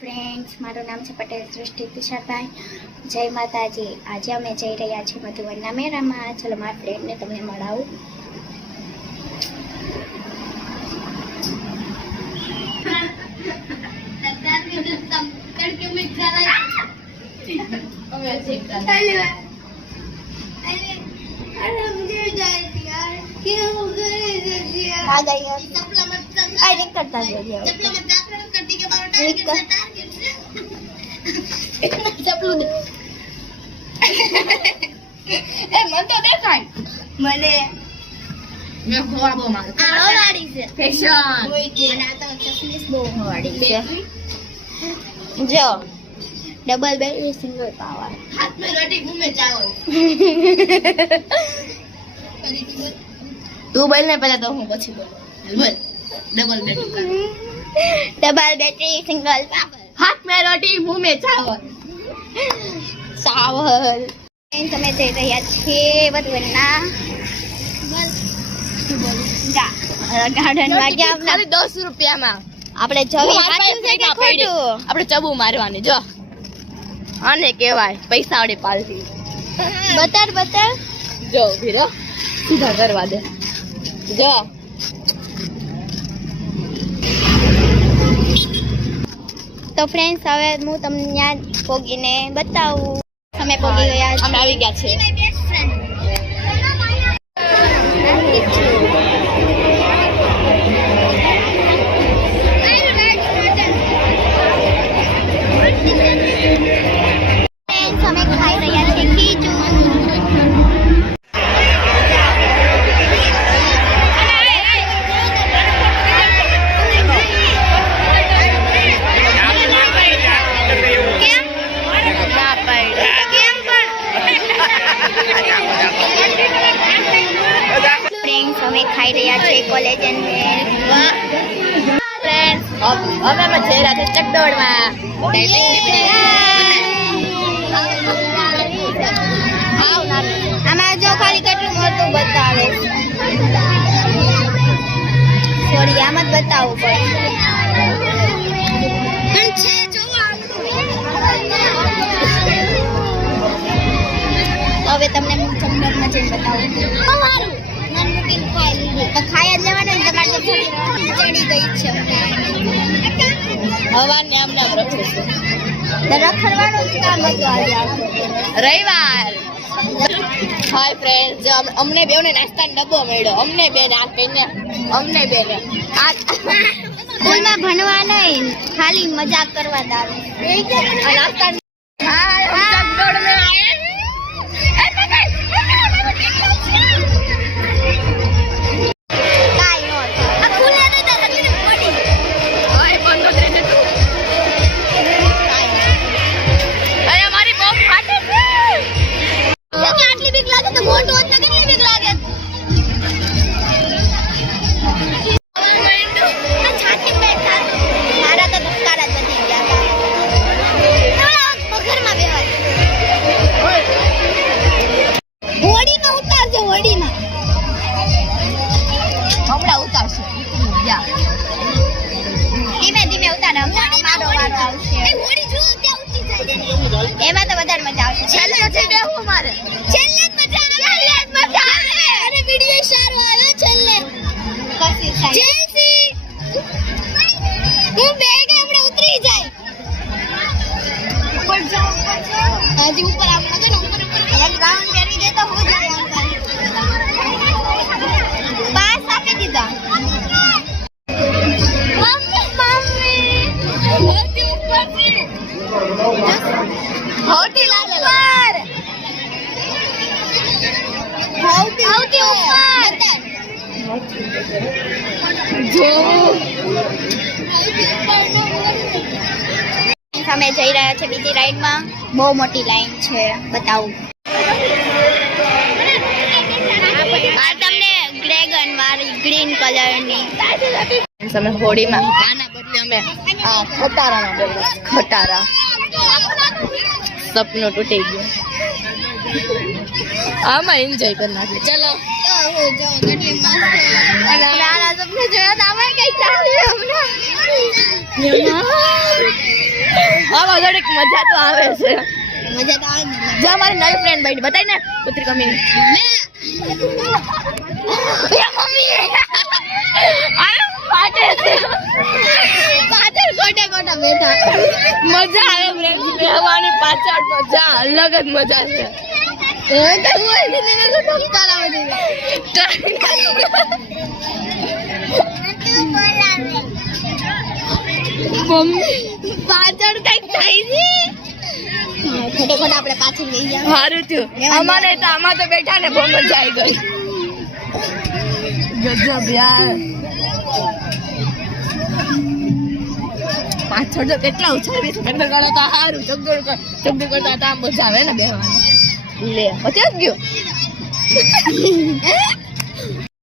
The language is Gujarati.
ફ્રેન્ડ્સ, મારું નામ છે પટેલ સૃષ્ટિ તુષારભાઈ. જય માતાજી. આજે અમે જઈ રહ્યા છીએ મધુવનના મેળામાં. ચલો મારા ફ્રેન્ડને તમને મળાવું. મને મેં ખોવા બહુ માર આવાડી છે ફેશન અને આ તો ચશ્મીસ બહુ હવાડી છે. જો ડબલ બેટરી સિંગલ પાવર હાથ મે રોટી ઘૂમે જાવ. તું બોલ ને પહેલા તો હું પછી બોલ. ડબલ બેટરી સિંગલ પાવર હાથ મે રોટી મુંહ મે ચાવલ ચાવલ. તમે જઈ રહ્યા છીએ મધુવનના ગાર્ડનમાં. ગયા ખાલી 10 રૂપિયામાં આપણે જવી સાચું છે કે ખોટું? આપણે ચબુ મારવાની. જો આને કહેવાય પૈસા વાળી પાલટી. બતાર જો ભીરો સીધા કરવા દે. જો તો ફ્રેન્ડ્સ, હવે હું તમને ત્યાં પોગીને બતાવું. અમે પોગી ગયા, અમે આવી ગયા છે. અમે ખાઈ રહ્યા છીએ કોલેજન મિલ્ક. ફ્રેન્ડ્સ, અમે જઈ રહ્યા છીએ ચકડોળમાં. આમાં જો ખાલી કેટલું મોટું બતાવે. સોરી, આમ જ બતાવવું પડે. હવે તમને ચકડોળમાં જઈને બતાવું. તો ખાઈ જ લેવાનું. તમારે ચડી ગઈ છે હવાની. આમ નામ રખે છે. રખડવાનું કામ હતું આજે રવિવાર. હાય ફ્રેન્ડ, જો અમને બેને નાસ્તાનો ડબ્બો મળ્યો. અમને બે નાખીને અમને બે ને આ સ્કૂલમાં ભણવા નહીં, ખાલી મજાક કરવા દાવ. નાસ્તા એમાં તો વધારે મજા આવશે. છેલ્લે બેહવું મારે. છેલ્લે મજા આવે. અરે વિડિયો સારો આવ્યો છેલ્લે. કસી સાઈ જેસી હું બેગ આપણે ઉતરી જાય. ઉપર જાઓ. હજી ઉપર આમ લગે ને ઉપર એક રાઉન્ડ ફેરવી દે તો હો જાય. પાસ આપી દીધા. મમ્મી ઉપર છે. હોટી લાગે ઉપર. હોટી ઉપર જો. અમે જઈ રહ્યા છે બીજી રાઈડમાં. બહુ મોટી લાઈન છે, બતાવું. આ તમને ડ્રેગન વાળી ગ્રીન કલરની. અમે હોળીમાં આના બદલે અમે આ ખટારામાં બોલ્યા. ખટારા સપનું તૂટી ગયું. આમાં એન્જોય કરી નાખી. ચલો કેટલી મસ્ત. નાના સપનું જોયા તો આમાં કઈ ચાલે હમણાં. હા થોડીક મજા તો આવે છે જો અમારી નવી ફ્રેન્ડ બેઠી બતાવી ને પુત્રી કમી મમ્મી અરે ફાટે છે પાછળ કોટા કોટા બેઠા મજા આવે ફ્રેન્ડ્સ બેહવાની પાછળ મજા અલગ જ મજા છે મમ્મી પાછળ કઈક થઈ ગઈ ખોટે આપણે પાછળ ગઈ ગયા સારું થયું અમારે તો આમાં તો બેઠા ને બહુ મજા આવી ગઈ ગજબ યાર પાછળ તો કેટલા ઉછાળી છે અંદર ગળો તો સારું ચગદોડ કરતા તો આમ મજા આવે ને બેહવાની લે પછી જ ગયો